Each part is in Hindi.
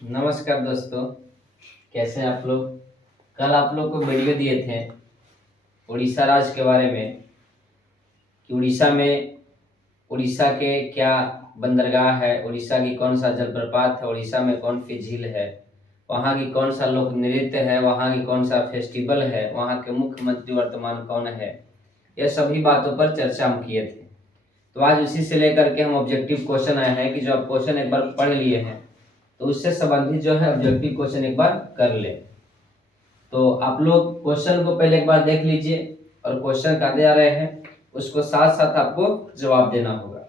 नमस्कार दोस्तों, कैसे हैं आप लोग। कल आप लोग को वीडियो दिए थे उड़ीसा राज्य के बारे में कि उड़ीसा के क्या बंदरगाह है, उड़ीसा की कौन सा जलप्रपात है, उड़ीसा में कौन सी झील है, वहाँ की कौन सा लोक नृत्य है, वहाँ की कौन सा फेस्टिवल है, वहाँ के मुख्यमंत्री वर्तमान कौन है। यह सभी बातों पर चर्चा हम किए थे। तो आज उसी से लेकर के हम ऑब्जेक्टिव क्वेश्चन आए हैं कि जो आप क्वेश्चन एक बार पढ़ लिए हैं तो उससे संबंधित जो है ऑब्जेक्टिव क्वेश्चन एक बार कर ले। तो आप लोग क्वेश्चन को पहले एक बार देख लीजिए और क्वेश्चन काटे जा रहे हैं उसको साथ साथ आपको जवाब देना होगा।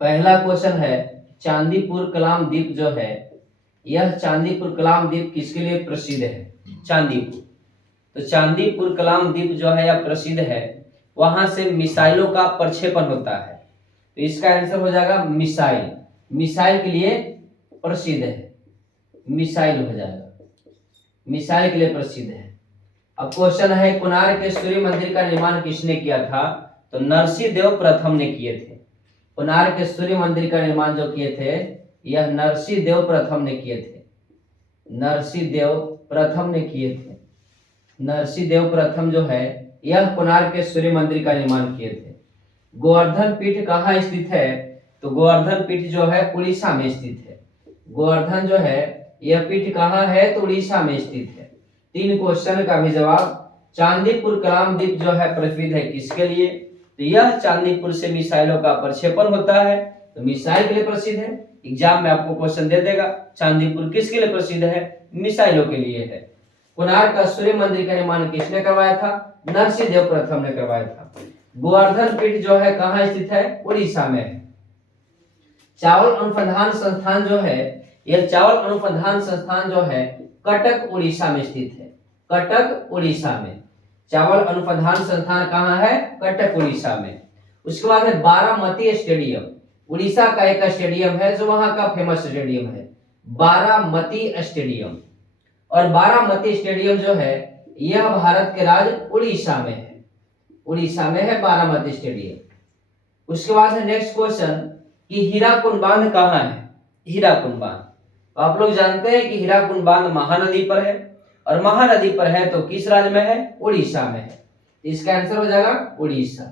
पहला क्वेश्चन है, चांदीपुर कलाम द्वीप जो है, यह चांदीपुर कलाम द्वीप किसके लिए प्रसिद्ध है। चांदीपुर, तो चांदीपुर कलाम द्वीप जो है यह प्रसिद्ध है, वहां से मिसाइलों का प्रक्षेपण होता है। तो इसका आंसर हो जाएगा मिसाइल, मिसाइल के लिए प्रसिद्ध है, मिसाइल हो जाएगा, मिसाइल के लिए प्रसिद्ध है। अब क्वेश्चन है, कोणार्क के सूर्य मंदिर का निर्माण किसने किया था। तो नरसिंह देव प्रथम ने किए थे। कोणार्क के सूर्य मंदिर का निर्माण जो किए थे यह नरसिंह देव प्रथम ने किए थे, नरसिंह देव प्रथम ने किए थे। नरसिंह देव प्रथम जो है यह कोणार्क के सूर्य मंदिर का निर्माण किए थे। गोवर्धन पीठ कहाँ स्थित है। तो गोवर्धन पीठ जो है उड़ीसा में स्थित है। गोवर्धन जो है यह पीठ कहाँ है, तो उड़ीसा में स्थित है। 3 क्वेश्चन का भी जवाब। चांदीपुर कलाम द्वीप जो है प्रसिद्ध है किसके लिए, तो यह चांदीपुर से मिसाइलों का प्रक्षेपण होता है, तो मिसाइल के लिए प्रसिद्ध है। एग्जाम में आपको क्वेश्चन दे देगा चांदीपुर किसके लिए प्रसिद्ध है, मिसाइलों के लिए है। कोणार्क का सूर्य मंदिर का निर्माण किसने करवाया था, नरसिंह देव प्रथम ने करवाया था। गोवर्धन पीठ जो है कहाँ स्थित है, उड़ीसा में है। चावल अनुसंधान संस्थान जो है, यह चावल अनुसंधान संस्थान जो है कटक उड़ीसा में स्थित है, कटक उड़ीसा में। चावल अनुसंधान संस्थान कहाँ है, कटक उड़ीसा में। उसके बाद है बारामती स्टेडियम, उड़ीसा का एक स्टेडियम है जो वहां का फेमस स्टेडियम है, बारामती स्टेडियम। और बारामती स्टेडियम जो है यह भारत के राज्य उड़ीसा में है, उड़ीसा में है बारामती स्टेडियम। उसके बाद है नेक्स्ट क्वेश्चन कि हीराकुंड बांध कहाँ है। हीराकुंड बांध, तो आप लोग जानते हैं कि हीराकुंड बांध महानदी पर है, और महानदी पर है तो किस राज्य में है, उड़ीसा में है। इसका आंसर हो जाएगा उड़ीसा,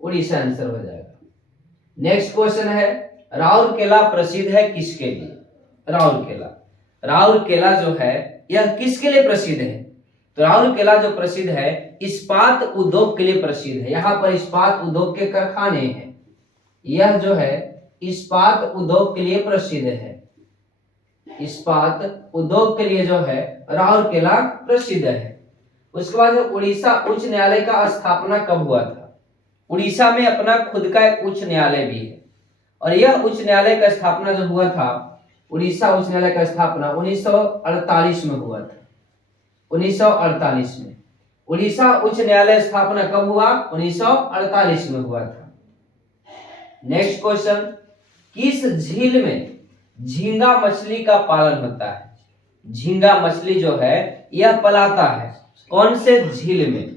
उड़ीसा आंसर हो जाएगा। नेक्स्ट क्वेश्चन है, राउरकेला प्रसिद्ध है किसके लिए। राउरकेला, राउरकेला जो है यह किसके लिए प्रसिद्ध है। तो राउरकेला जो प्रसिद्ध है इस्पात उद्योग के लिए प्रसिद्ध है। यहाँ पर इस्पात उद्योग के कारखाने हैं, यह जो है इस्पात उद्योग के लिए प्रसिद्ध है, इस्पात उद्योग के लिए जो है राउरकेला प्रसिद्ध है। उसके बाद उड़ीसा उच्च न्यायालय का स्थापना कब हुआ था। उड़ीसा में अपना खुद का एक उच्च न्यायालय भी है, और यह उच्च न्यायालय का स्थापना जो हुआ था, उड़ीसा उच्च न्यायालय का स्थापना 1948 में हुआ था, 1948 में। उड़ीसा उच्च न्यायालय स्थापना कब हुआ, 1948 में हुआ था। नेक्स्ट क्वेश्चन, किस झील में झींगा मछली का पालन होता है। झींगा मछली जो है यह पलाता है कौन से झील में।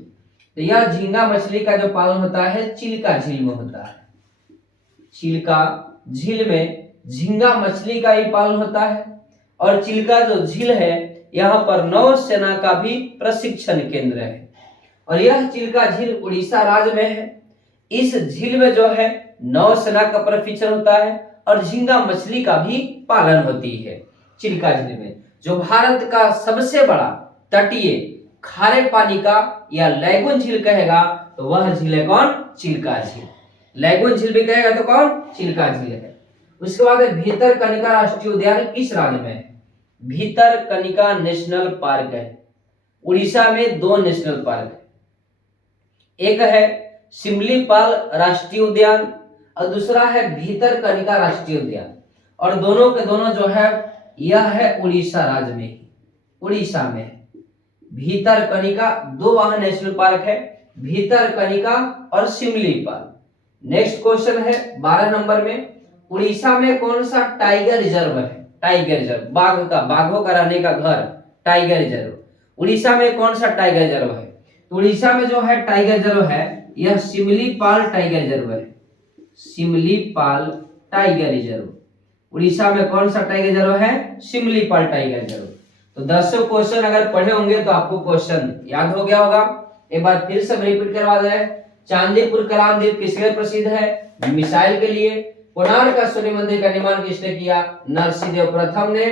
तो यह झींगा मछली का जो पालन होता है चिल्का झील में होता है, चिल्का झील में झींगा मछली का ही पालन होता है। और चिल्का जो झील है यहाँ पर नौसेना का भी प्रशिक्षण केंद्र है, और यह चिल्का झील उड़ीसा राज्य में है। इस झील में जो है नौसेना का प्रशिक्षण होता है और झींगा मछली का भी पालन होती है चिल्का झील में, जो भारत का सबसे बड़ा तटीय खारे पानी का या लैगून झील कहेगा तो वह झील है कौन, चिल्का झील। लैगून झील भी कहेगा तो कौन, चिल्का झील है। उसके बाद भीतरकनिका राष्ट्रीय उद्यान किस राज्य में है। भीतरकनिका नेशनल पार्क है, उड़ीसा में 2 नेशनल पार्क है, एक है सिमलीपाल राष्ट्रीय उद्यान और दूसरा है भीतरकनिका राष्ट्रीय उद्यान। और दोनों के दोनों जो है यह है उड़ीसा राज्य में ही, उड़ीसा में है। भीतरकनिका 2 वहां नेशनल पार्क है, भीतरकनिका और सिमलीपाल। नेक्स्ट क्वेश्चन है 12 नंबर में, उड़ीसा में कौन सा टाइगर रिजर्व है। टाइगर रिजर्व, बाघों का रहने का घर, टाइगर रिजर्व। उड़ीसा में कौन सा टाइगर रिजर्व है। तो उड़ीसा में जो है टाइगर रिजर्व है यह सिमलीपाल टाइगर रिजर्व है, सिमलीपाल टाइगर रिजर्व। उड़ीसा में कौन सा टाइगर रिजर्व है? Similipal tiger reserve. तो 10 क्वेश्चन अगर पढ़े होंगे तो आपको क्वेश्चन याद हो गया होगा। एक बार फिर से रिपीट करवा दें। चांदीपुर कलाम द्वीप किसके लिए प्रसिद्ध है? मिसाइल के लिए। कोणार्क का सूर्य मंदिर का निर्माण किसने किया? नरसिंहदेव प्रथम ने।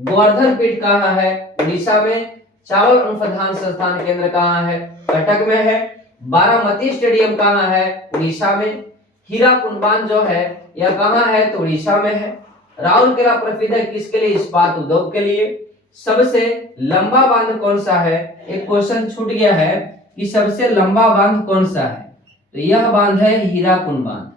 गोवर्धन पीठ कहाँ है? उड़ीसा में। चावल अनुसंधान संस्थान केंद्र कहाँ है? कटक में है। बारामती स्टेडियम कहाँ है? उड़ीसा में। हीराकुंड बांध जो है यह कहाँ है? तो उड़ीसा में है। राउरकेला प्रसिद्ध है किसके लिए? इस्पात उद्योग के लिए। सबसे लंबा बांध कौन सा है? एक क्वेश्चन छूट गया है कि सबसे लंबा बांध कौन सा है? तो यह बांध है हीराकुंड बांध।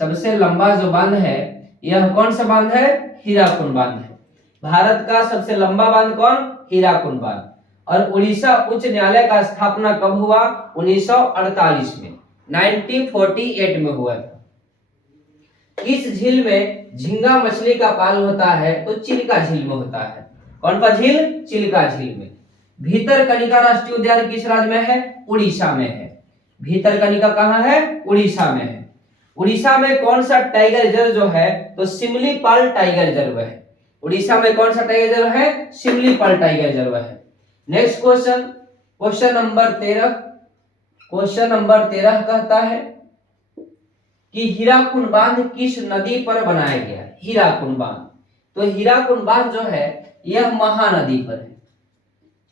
सबसे लंबा जो बांध है यह कौन सा बांध है? हीराकुंड बांध है। भारत का सबसे लंबा बांध कौन? हीराकुंड बांध। और उड़ीसा उच्च न्यायालय का स्थापना कब हुआ? 1948 में, 1948 में हुआ था। किस झील में झींगा मछली का पालन होता है? तो चिल्का झील में होता है। कौन सा झील? चिल्का झील में। भीतरकनिका राष्ट्रीय उद्यान किस राज्य में है? उड़ीसा में है। भीतरकनिका कहाँ है? उड़ीसा में है। उड़ीसा में कौन सा टाइगर रिजर्व जो है? तो सिमलीपाल टाइगर रिजर्व है। उड़ीसा में कौन सा टाइगर रिजर्व है? सिमलीपाल टाइगर रिजर्व है। Next question, question number 13। Question number 13 कहता है कि हीराकुंड बांध किस नदी पर बनाया गया? हीराकुंड बांध। तो हीराकुंड बांध जो है यह महानदी पर है।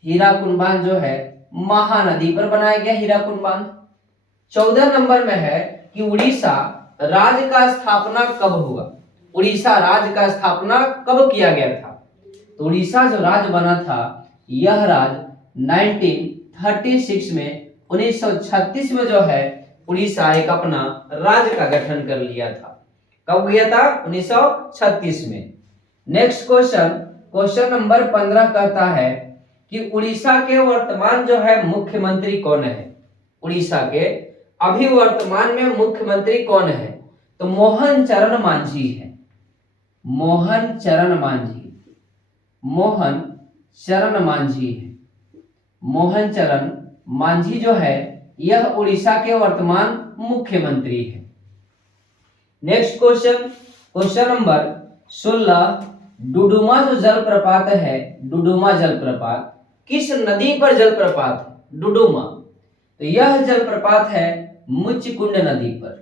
हीराकुंड बांध जो है महानदी पर बनाया गया हीराकुंड बांध। 14 नंबर में है कि उड़ीसा राज्य का स्थापना कब हुआ? उड़ीसा राज्य का स्थापना कब किया गया था? तो उड़ीसा जो राज्य बना था यह राज्य 1936 में, 1936 में जो है उड़ीसा एक अपना राज्य का गठन कर लिया था। कब किया था? 1936 में। नेक्स्ट क्वेश्चन, क्वेश्चन नंबर 15 कहता है कि उड़ीसा के वर्तमान जो है मुख्यमंत्री कौन है? उड़ीसा के अभी वर्तमान में मुख्यमंत्री कौन है? तो मोहन चरण मांझी है। मोहन चरण मांझी। मोहन चरण मांझी है। मोहन चरण मांझी जो है यह उड़ीसा के वर्तमान मुख्यमंत्री है। Next question, question number 16। Duduma जो जलप्रपात है, डुडुमा जलप्रपात किस नदी पर जलप्रपात है? डुडुमा। तो यह जलप्रपात है मुचकुंड नदी पर।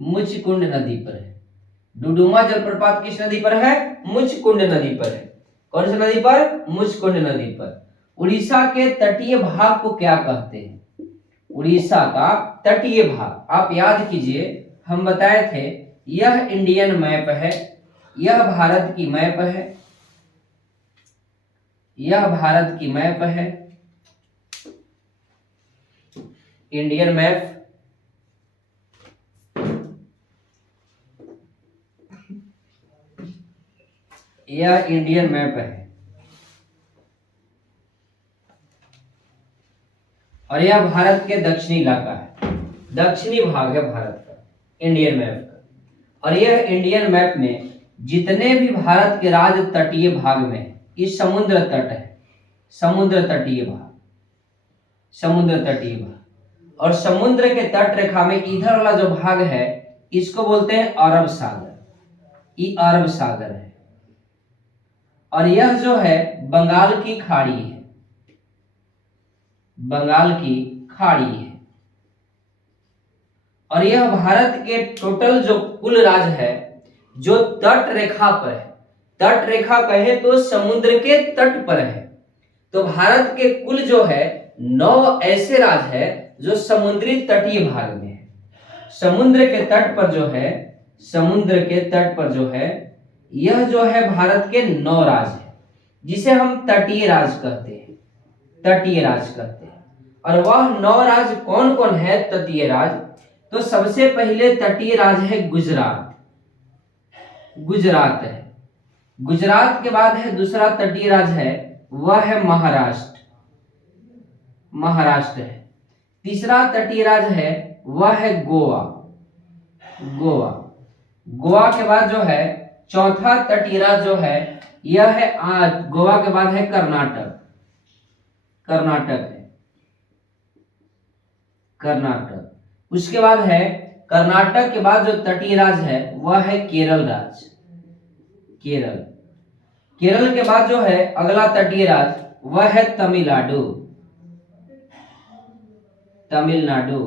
मुचकुंड नदी पर है। डुडुमा जलप्रपात किस नदी पर है? मुचकुंड नदी पर है। कौन सी नदी पर? मुचकुंड नदी पर। उड़ीसा के तटीय भाग को क्या कहते हैं? उड़ीसा का तटीय भाग आप याद कीजिए, हम बताए थे यह इंडियन मैप है, यह भारत की मैप है, यह भारत की मैप है, इंडियन मैप। यह इंडियन मैप है और यह भारत के दक्षिणी इलाका है, दक्षिणी भाग है भारत का, इंडियन मैप का। और यह इंडियन मैप में जितने भी भारत के राज्य तटीय भाग में है, इस समुद्र तट है, समुद्र तटीय भाग, समुद्र तटीय भाग। और समुद्र के तट रेखा में इधर वाला जो भाग है इसको बोलते हैं अरब सागर, ये अरब सागर है। और यह जो है बंगाल की खाड़ी है, बंगाल की खाड़ी है। और यह भारत के टोटल जो कुल राज्य है जो तट रेखा पर है, तट रेखा कहे तो समुद्र के तट पर है, तो भारत के कुल जो है 9 ऐसे राज्य है जो समुद्री तटीय भाग में है। समुद्र के तट पर जो है, समुद्र के तट पर जो है यह जो है भारत के 9 राज्य है जिसे हम तटीय राज्य कहते हैं, तटीय राज्य कहते हैं। और वह 9 राज्य कौन कौन है तटीय राज्य? तो सबसे पहले तटीय राज्य है गुजरात, गुजरात है। गुजरात के बाद है दूसरा तटीय राज्य है वह है महाराष्ट्र, महाराष्ट्र है। तीसरा तटीय राज्य है वह है गोवा, गोवा। गोवा के बाद जो है चौथा तटीय राज्य जो है यह है गोवा के बाद है कर्नाटक, कर्नाटक है, कर्नाटक। उसके बाद है कर्नाटक के बाद जो तटीय राज्य है वह है केरल राज्य। केरल। केरल के बाद जो है अगला तटीय राज्य वह है तमिलनाडु। तमिलनाडु।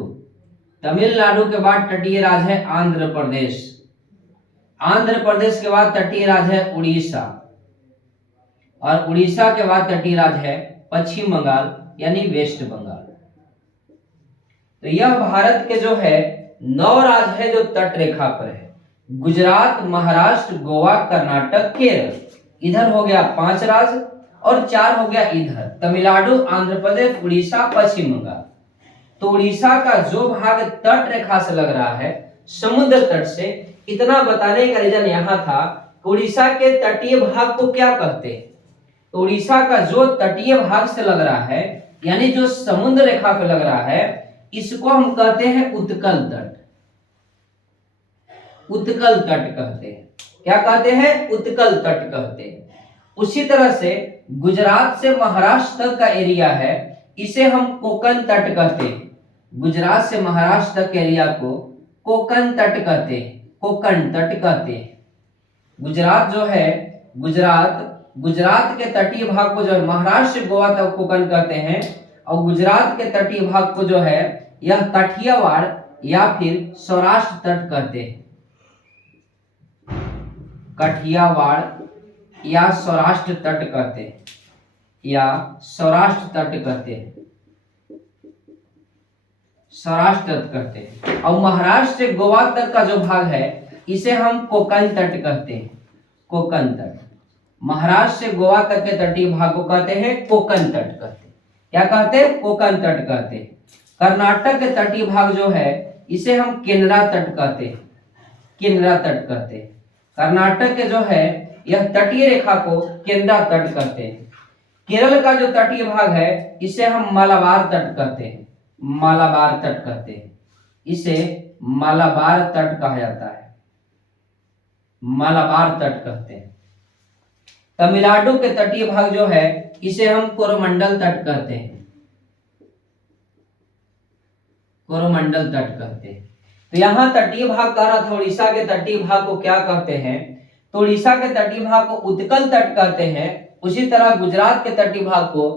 तमिलनाडु के बाद तटीय राज्य है आंध्र प्रदेश। आंध्र प्रदेश के बाद तटीय राज्य है उड़ीसा। और उड़ीसा के बाद तटीय राज्य है पश्चिम बंगाल यानी वेस्ट बंगाल। तो यह भारत के जो है 9 राज्य है जो तट रेखा पर है। गुजरात, महाराष्ट्र, गोवा, कर्नाटक, केरल। इधर हो गया 5 राज्य और 4 हो गया इधर तमिलनाडु, आंध्र प्रदेश, उड़ीसा, पश्चिम बंगाल। तो उड़ीसा का जो भाग तट रेखा से लग रहा है समुद्र तट से, इतना बताने का रीजन यहाँ था उड़ीसा के तटीय भाग को क्या कहते हैं। तो उड़ीसा का जो तटीय भाग से लग रहा है यानी जो समुद्र रेखा पे लग रहा है इसको हम कहते हैं उत्कल तट। उत्कल तट कहते हैं। क्या कहते हैं? उत्कल तट कहते हैं। उसी तरह से गुजरात से महाराष्ट्र तक का एरिया है इसे हम कोकण तट कहते हैं। गुजरात से महाराष्ट्र तक के एरिया को कोकण तट कहते हैं। कोकण तट कहते हैं। गुजरात जो है गुजरात के तटीय भाग को जो है महाराष्ट्र गोवा तक कोकण कहते हैं और गुजरात के तटीय भाग को जो है यह काठियावाड़ या फिर सौराष्ट्र तट कहते हैं। काठियावाड़ या सौराष्ट्र तट कहते हैं या सौराष्ट्र तट कहते हैं। सौराष्ट्र तट कहते हैं। और महाराष्ट्र से गोवा तक का जो भाग है इसे हम कोकण तट कहते हैं। कोकण तट। महाराष्ट्र से गोवा तक के तटीय भाग को कहते हैं कोकण तट कहते हैं। क्या कहते हैं? कोकण तट कहते हैं। कर्नाटक के तटीय भाग जो है इसे हम केनरा तट कहते हैं। केनरा तट कहते हैं। कर्नाटक के जो है यह तटीय रेखा को केनरा तट कहते हैं। केरल का जो तटीय भाग है इसे हम मालाबार तट कहते हैं। मालाबार तट कहते हैं। इसे मालाबार तट कहा जाता है। मालाबार तट कहते हैं। तमिलनाडु के तटीय भाग जो है इसे हम कोरोमंडल तट कहते हैं। कोरोमंडल तट कहते हैं। तो यहाँ तटीय भाग कह रहा था उड़ीसा के तटीय भाग को क्या कहते हैं? तो उड़ीसा के तटीय भाग को उत्कल तट कहते हैं। उसी तरह गुजरात के तटीय भाग को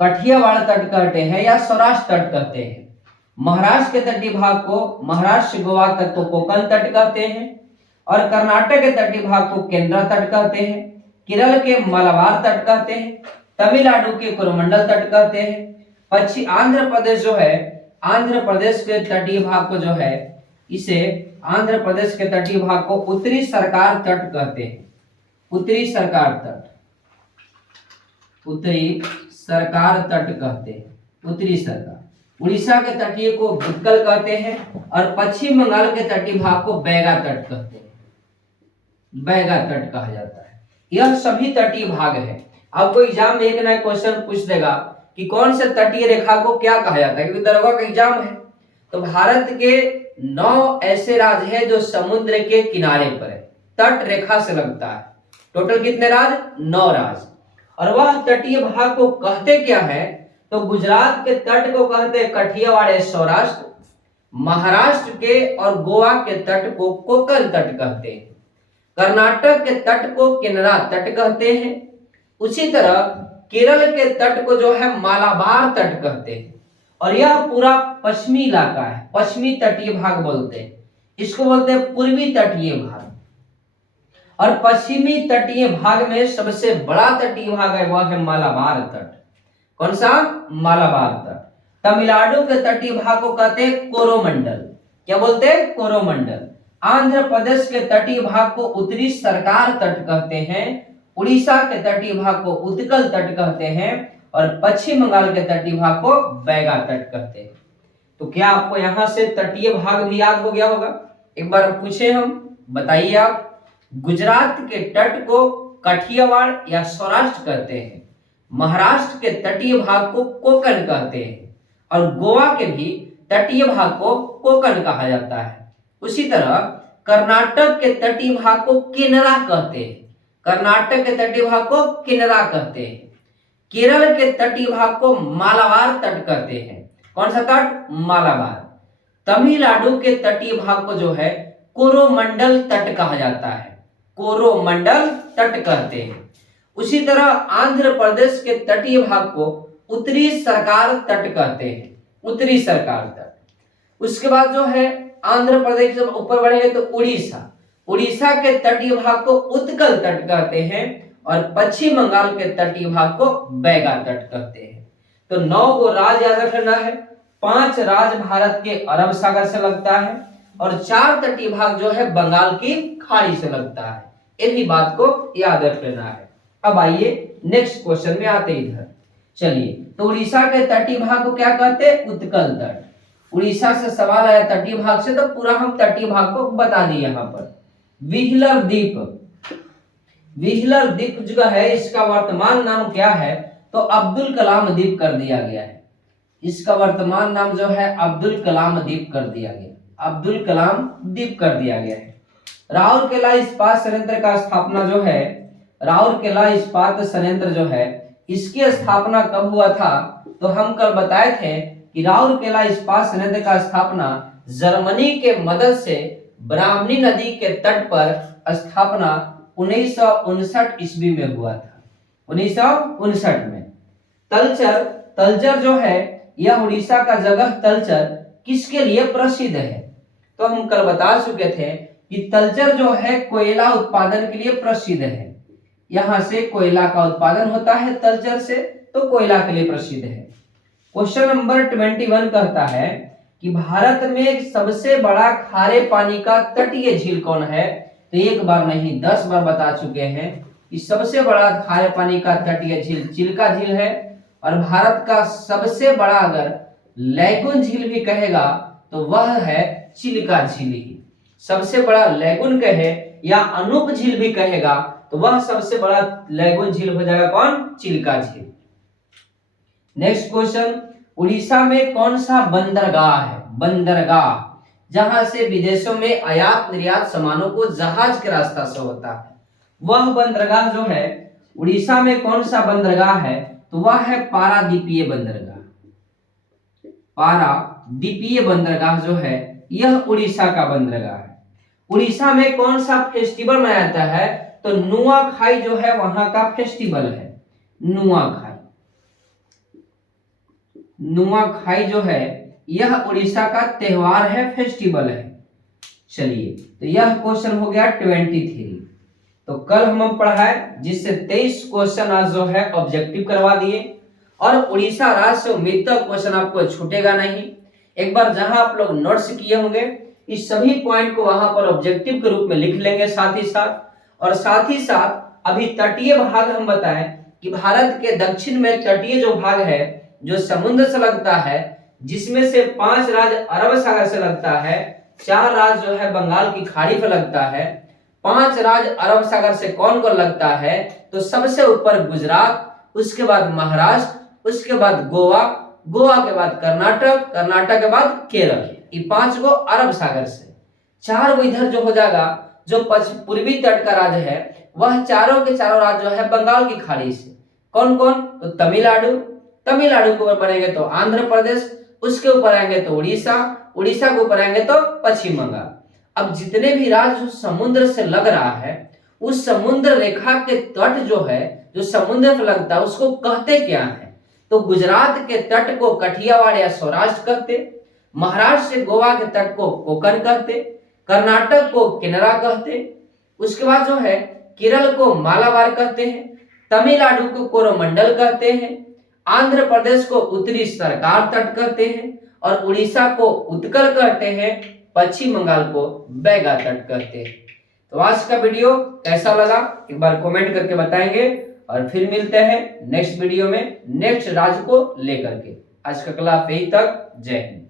काठियावाड़ तट कहते हैं या सौराष्ट्र तट कहते हैं। महाराष्ट्र के तटीय भाग को महाराष्ट्र गोवा तक को कोकण तट कहते हैं और कर्नाटक के तटीय भाग को केनरा तट कहते हैं। केरल के मालाबार तट कहते हैं। तमिलनाडु के कोरोमंडल तट कहते हैं। पश्चिम आंध्र प्रदेश जो है आंध्र प्रदेश के तटीय भाग को जो है इसे आंध्र प्रदेश के तटीय भाग को उत्तरी सरकार तट कहते हैं। उत्तरी सरकार तट। उत्तरी सरकार तट कहते हैं। उत्तरी सरकार। उड़ीसा के तटीय को उत्कल कहते हैं और पश्चिम बंगाल के तटीय भाग को बैगा तट कहते हैं। बैगा तट कहा जाता है। यह सभी तटीय भाग है। आपको एग्जाम में एक नया क्वेश्चन पूछ देगा कि कौन से तटीय रेखा को क्या कहा जाता है, क्योंकि दरोगा का एग्जाम है। तो भारत के 9 ऐसे राज्य हैं जो समुद्र के किनारे पर है, तट रेखा से लगता है। टोटल कितने राज्य? 9 राज्य। और वह तटीय भाग को कहते क्या है? तो गुजरात के तट को कहते हैं काठियावाड़ सौराष्ट्र, महाराष्ट्र के और गोवा के तट को कोकण तट कहते हैं, कर्नाटक के तट को केनरा तट कहते हैं। उसी तरह केरल के तट को जो है मालाबार तट कहते हैं। और यह पूरा पश्चिमी इलाका है, पश्चिमी तटीय भाग बोलते हैं, इसको बोलते हैं पूर्वी तटीय भाग। और पश्चिमी तटीय भाग में सबसे बड़ा तटीय भाग है वह है मालाबार तट। कौन सा? मालाबार तट। तमिलनाडु के तटीय भाग को कहते हैं कोरोमंडल। क्या बोलते हैं? कोरोमंडल। आंध्र प्रदेश के तटीय भाग को उत्तरी सरकार तट कहते हैं। उड़ीसा के तटीय भाग को उत्कल तट कहते हैं और पश्चिम बंगाल के तटीय भाग को बैगा तट कहते हैं। तो क्या आपको यहां से तटीय भाग भी याद हो गया होगा? एक बार पूछे हम, बताइए आप। गुजरात के तट को काठियावाड़ या सौराष्ट्र कहते हैं, महाराष्ट्र के तटीय भाग को कोकण कहते हैं और गोवा के भी तटीय भाग को कोकण कहा जाता है। उसी तरह कर्नाटक के तटीय भाग को केनरा कहते हैं। कर्नाटक के तटीय भाग को केनरा कहते हैं। केरल के तटीय भाग को मालाबार तट कहते हैं। कौन सा तट? मालाबार। तमिलनाडु के तटीय भाग को जो है कोरोमंडल तट कहा जाता है, कोरोमंडल तट कहते हैं। उसी तरह आंध्र प्रदेश के तटीय भाग को उत्तरी सरकार तट कहते हैं, उत्तरी सरकार तट। उसके बाद जो है आंध्र प्रदेश जब ऊपर बढ़ेंगे तो उड़ीसा, उड़ीसा के तटीय भाग को उत्कल तट कहते हैं और पश्चिम बंगाल के तटीय भाग को बैगा तट कहते हैं। तो 9 को राज याद रखना है। 5 राज भारत के अरब सागर से लगता है और 4 तटीय भाग जो है बंगाल की खाड़ी से लगता है। ये भी बात को याद रख लेना है। अब आइए नेक्स्ट क्वेश्चन में आते इधर। चलिए, तो उड़ीसा के तटीय भाग को क्या कहते हैं? उत्कल तट। उड़ीसा से सवाल आया तटीय भाग से, तो पूरा हम तटीय भाग को बता दिए। यहाँ पर व्हीलर द्वीप, व्हीलर द्वीप जो है इसका वर्तमान नाम क्या है? तो अब्दुल कलाम द्वीप कर दिया गया है। इसका वर्तमान नाम जो है अब्दुल कलाम द्वीप कर दिया गया, अब्दुल कलाम द्वीप कर दिया गया है। राउरकेला इस्पात संयंत्र का स्थापना जो है, राउरकेला इस्पात संयंत्र जो है इसकी स्थापना कब हुआ था? तो हम कल बताए थे कि राउरकेला इस्पात संयंत्र का स्थापना जर्मनी के मदद से ब्राह्मणी नदी के तट पर स्थापना 1959 ईस्वी में हुआ था, 1959 में। तलचर, तलचर जो है यह उड़ीसा का जगह तलचर किसके लिए प्रसिद्ध है? तो हम कल बता चुके थे कि तलचर जो है कोयला उत्पादन के लिए प्रसिद्ध है। यहां से कोयला का उत्पादन होता है तलचर से, तो कोयला के लिए प्रसिद्ध है। क्वेश्चन नंबर 21 कहता है कि भारत में सबसे बड़ा खारे पानी का तटीय झील कौन है? तो एक बार नहीं 10 बार बता चुके हैं कि सबसे बड़ा खारे पानी का तटीय झील चिल्का झील है। और भारत का सबसे बड़ा अगर लैगून झील भी कहेगा तो वह है चिल्का झील ही। सबसे बड़ा लैगून कहे या अनूप झील भी कहेगा तो वह सबसे बड़ा लैगून झील हो जाएगा कौन? चिल्का झील। नेक्स्ट क्वेश्चन, उड़ीसा में कौन सा बंदरगाह है? बंदरगाह जहां से विदेशों में आयात निर्यात सामानों को जहाज के रास्ता से होता है, वह बंदरगाह जो है उड़ीसा में कौन सा बंदरगाह है? तो वह है पारादीपीय बंदरगाह। पारादीपीय बंदरगाह जो है यह उड़ीसा का बंदरगाह है। उड़ीसा में कौन सा फेस्टिवल मनाया जाता है? तो नुआखाई जो है वहां का फेस्टिवल है, नुआखाई। नुआखाई जो है यह उड़ीसा का त्योहार है, फेस्टिवल है। चलिए, तो यह क्वेश्चन हो गया 23। तो कल हम पढ़ाए जिससे 23 क्वेश्चन आज जो है ऑब्जेक्टिव करवा दिए और उड़ीसा राज्य से उम्मीद है क्वेश्चन आपको छूटेगा नहीं। एक बार जहां आप लोग नोट्स किए होंगे इस सभी पॉइंट को वहां पर ऑब्जेक्टिव के रूप में लिख लेंगे साथ ही साथ। और साथ ही साथ अभी तटीय भाग हम बताएं कि भारत के दक्षिण में तटीय जो भाग है जो समुद्र से लगता है, जिसमें से 5 राज्य अरब सागर से लगता है, 4 राज्य जो है बंगाल की खाड़ी पर लगता है। 5 राज्य अरब सागर से कौन कौन लगता है? तो सबसे ऊपर गुजरात, उसके बाद महाराष्ट्र, उसके बाद गोवा, गोवा के बाद कर्नाटक, कर्नाटक के बाद केरल। ये 5 गो अरब सागर से। 4 गो इधर जो हो जाएगा जो पूर्वी तट का राज्य है वह चारों के चारों राज्य जो है बंगाल की खाड़ी से। कौन कौन? तो तमिलनाडु, तमिलनाडु के ऊपर आएंगे तो आंध्र प्रदेश, उसके ऊपर आएंगे तो उड़ीसा, उड़ीसा के ऊपर आएंगे तो पश्चिम बंगाल। अब जितने भी राज्य समुद्र से लग रहा है उस समुद्र रेखा के तट जो है जो समुद्र पर लगता है उसको कहते क्या है? तो गुजरात के तट को कठियावाड़ या सौराष्ट्र कहते, महाराष्ट्र से गोवा के तट को कोकण कहते, कर्नाटक को किनारा कहते, उसके बाद जो है केरल को मालाबार कहते हैं, तमिलनाडु को कोरोमंडल कहते हैं, आंध्र प्रदेश को उत्तरी सरकार तट कहते हैं और उड़ीसा को उत्कल कहते हैं, पश्चिम बंगाल को बैगा तट कहते हैं। तो आज का वीडियो कैसा लगा एक बार कमेंट करके बताएंगे और फिर मिलते हैं नेक्स्ट वीडियो में नेक्स्ट राज्य को लेकर के। आज का क्लास यही तक। जय हिंद।